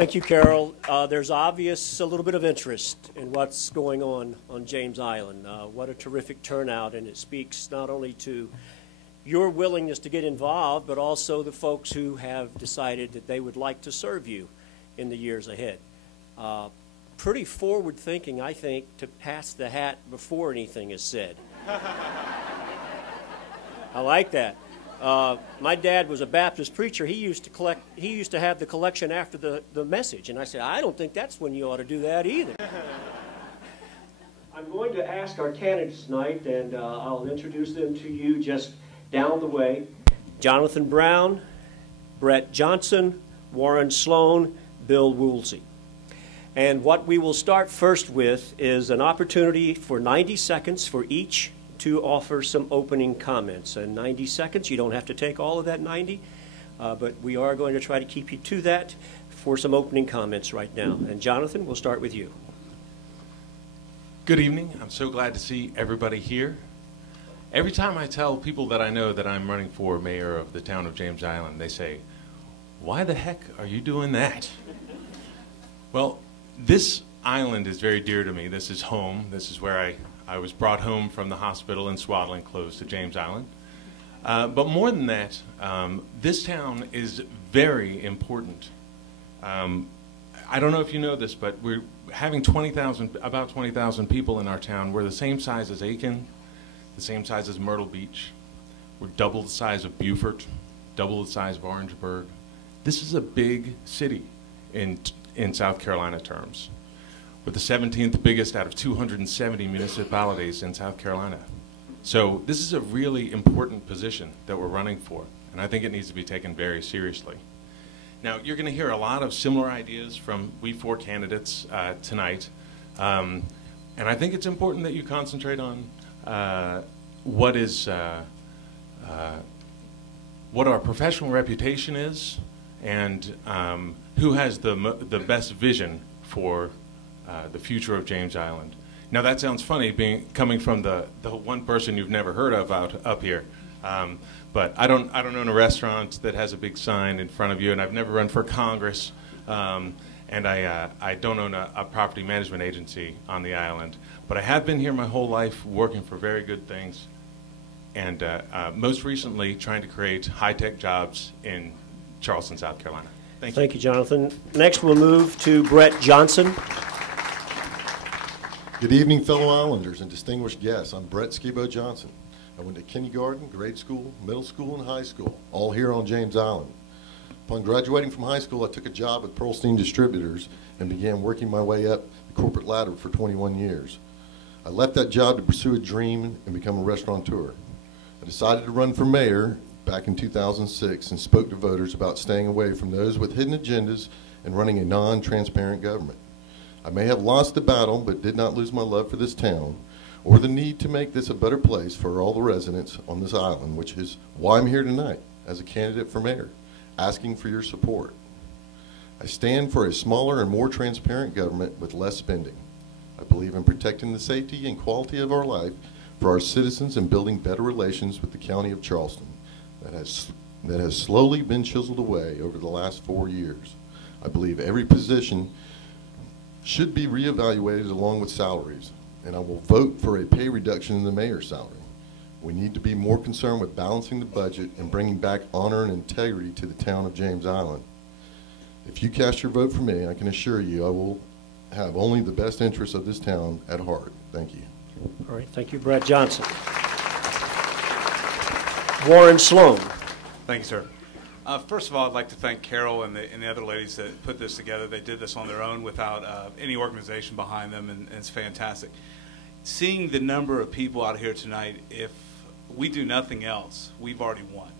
Thank you, Carol. There's obvious a little bit of interest in what's going on James Island. What a terrific turnout, and it speaks not only to your willingness to get involved, but also the folks who have decided that they would like to serve you in the years ahead. Pretty forward-thinking, I think, to pass the hat before anything is said. I like that. My dad was a Baptist preacher. He used to have the collection after the message, and I said, I don't think that's when you ought to do that either. I'm going to ask our candidates tonight, and I'll introduce them to you just down the way. Jonathan Brown, Brett Johnson, Warren Sloan, Bill Woolsey. And what we will start first with is an opportunity for 90 seconds for each to offer some opening comments. And 90 seconds, you don't have to take all of that 90, but we are going to try to keep you to that for some opening comments right now. And Jonathan, we'll start with you. Good evening. I'm so glad to see everybody here. Every time I tell people that I know that I'm running for mayor of the town of James Island, they say, why the heck are you doing that? Well, this island is very dear to me. This is home. This is where I was brought home from the hospital in swaddling clothes to James Island. But more than that, this town is very important. I don't know if you know this, but we're having about 20,000 people in our town. We're the same size as Aiken, the same size as Myrtle Beach. We're double the size of Beaufort, double the size of Orangeburg. This is a big city in South Carolina terms. We're the 17th biggest out of 270 municipalities in South Carolina. So this is a really important position that we're running for, and I think it needs to be taken very seriously. Now, you're going to hear a lot of similar ideas from we four candidates tonight, and I think it's important that you concentrate on what our professional reputation is, and who has the best vision for the future of James Island. Now that sounds funny, coming from the one person you've never heard of up here. But I don't own a restaurant that has a big sign in front of you, and I've never run for Congress, and I don't own a property management agency on the island. But I have been here my whole life working for very good things, and most recently trying to create high-tech jobs in Charleston, South Carolina. Thank you. Thank you, Jonathan. Next we'll move to Brett Johnson. Good evening, fellow Islanders and distinguished guests. I'm Brett Skibo Johnson. I went to kindergarten, grade school, middle school, and high school, all here on James Island. Upon graduating from high school, I took a job with Pearlstein Distributors and began working my way up the corporate ladder for 21 years. I left that job to pursue a dream and become a restaurateur. I decided to run for mayor back in 2006 and spoke to voters about staying away from those with hidden agendas and running a non-transparent government. I may have lost the battle, but did not lose my love for this town or the need to make this a better place for all the residents on this island, which is why I'm here tonight as a candidate for mayor, asking for your support. I stand for a smaller and more transparent government with less spending. I believe in protecting the safety and quality of our life for our citizens and building better relations with the county of Charleston that has slowly been chiseled away over the last 4 years. I believe every position should be reevaluated along with salaries, and I will vote for a pay reduction in the mayor's salary. We need to be more concerned with balancing the budget and bringing back honor and integrity to the town of James Island. If you cast your vote for me, I can assure you I will have only the best interests of this town at heart. Thank you. All right, thank you, Brett Johnson. Warren Sloan. Thank you, sir. First of all, I'd like to thank Carol and the other ladies that put this together. They did this on their own without any organization behind them, and it's fantastic. Seeing the number of people out here tonight, if we do nothing else, we've already won,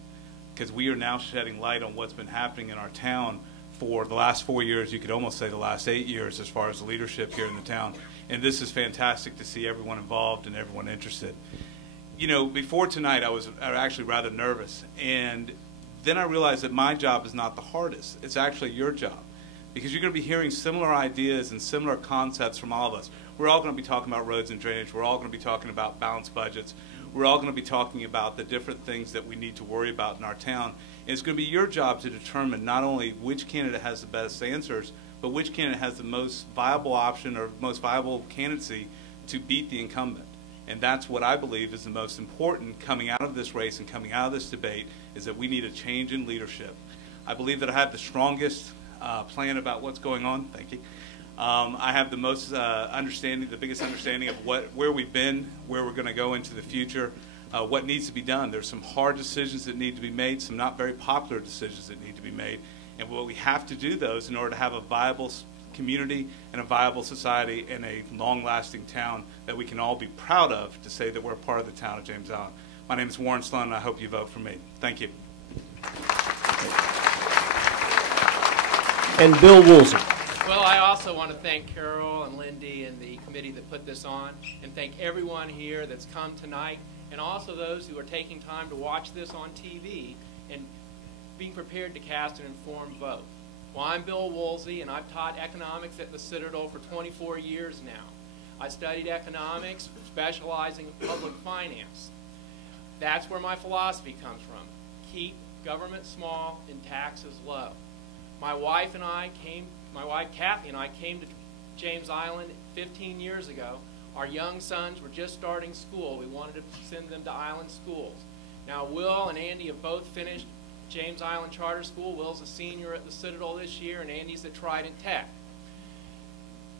because we are now shedding light on what's been happening in our town for the last 4 years. You could almost say the last 8 years as far as the leadership here in the town, and this is fantastic to see everyone involved and everyone interested. You know, before tonight, I was actually rather nervous, and then I realized that my job is not the hardest. It's actually your job, because you're going to be hearing similar ideas and similar concepts from all of us. We're all going to be talking about roads and drainage. We're all going to be talking about balanced budgets. We're all going to be talking about the different things that we need to worry about in our town. And it's going to be your job to determine not only which candidate has the best answers, but which candidate has the most viable option or most viable candidacy to beat the incumbent. And that's what I believe is the most important coming out of this race and coming out of this debate, is that we need a change in leadership. I believe that I have the strongest plan about what's going on. Thank you. I have the most understanding, the biggest understanding of where we've been, where we're going to go into the future, what needs to be done. There's some hard decisions that need to be made, some not very popular decisions that need to be made, and what we have to do those in order to have a viable community and a viable society and a long-lasting town that we can all be proud of to say that we're a part of the town of James Island. My name is Warren Sloan, and I hope you vote for me. Thank you. And Bill Woolsey. Well, I also want to thank Carol and Lindy and the committee that put this on, and thank everyone here that's come tonight, and also those who are taking time to watch this on TV and being prepared to cast an informed vote. Well, I'm Bill Woolsey, and I've taught economics at the Citadel for 24 years now. I studied economics, specializing in public finance. That's where my philosophy comes from. Keep government small and taxes low. My wife Kathy and I came to James Island 15 years ago. Our young sons were just starting school. We wanted to send them to island schools. Now Will and Andy have both finished James Island Charter School. Will's a senior at the Citadel this year, and Andy's at Trident Tech.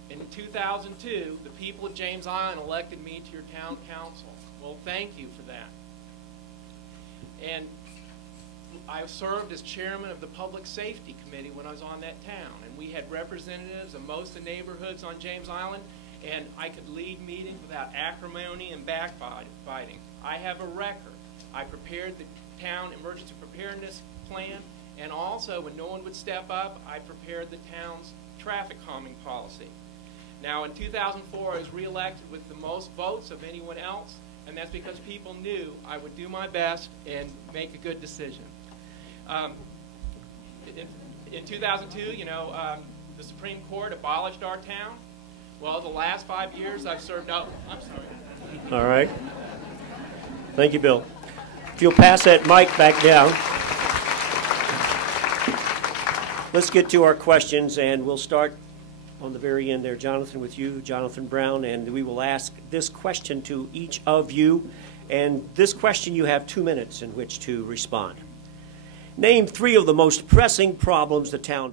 In 2002, the people of James Island elected me to your town council. Well, thank you for that. And I served as chairman of the Public Safety Committee when I was on that town, and we had representatives of most of the neighborhoods on James Island, and I could lead meetings without acrimony and backbiting. I have a record. I prepared the town emergency preparedness plan, and also when no one would step up, I prepared the town's traffic calming policy. Now in 2004, I was reelected with the most votes of anyone else, and that's because people knew I would do my best and make a good decision. In 2002, the Supreme Court abolished our town. Well, the last 5 years I've served out. I'm sorry. All right. Thank you, Bill. If you'll pass that mic back down. Let's get to our questions, and we'll start on the very end there, Jonathan, with you, Jonathan Brown, and we will ask this question to each of you. And this question, you have 2 minutes in which to respond. Name 3 of the most pressing problems the town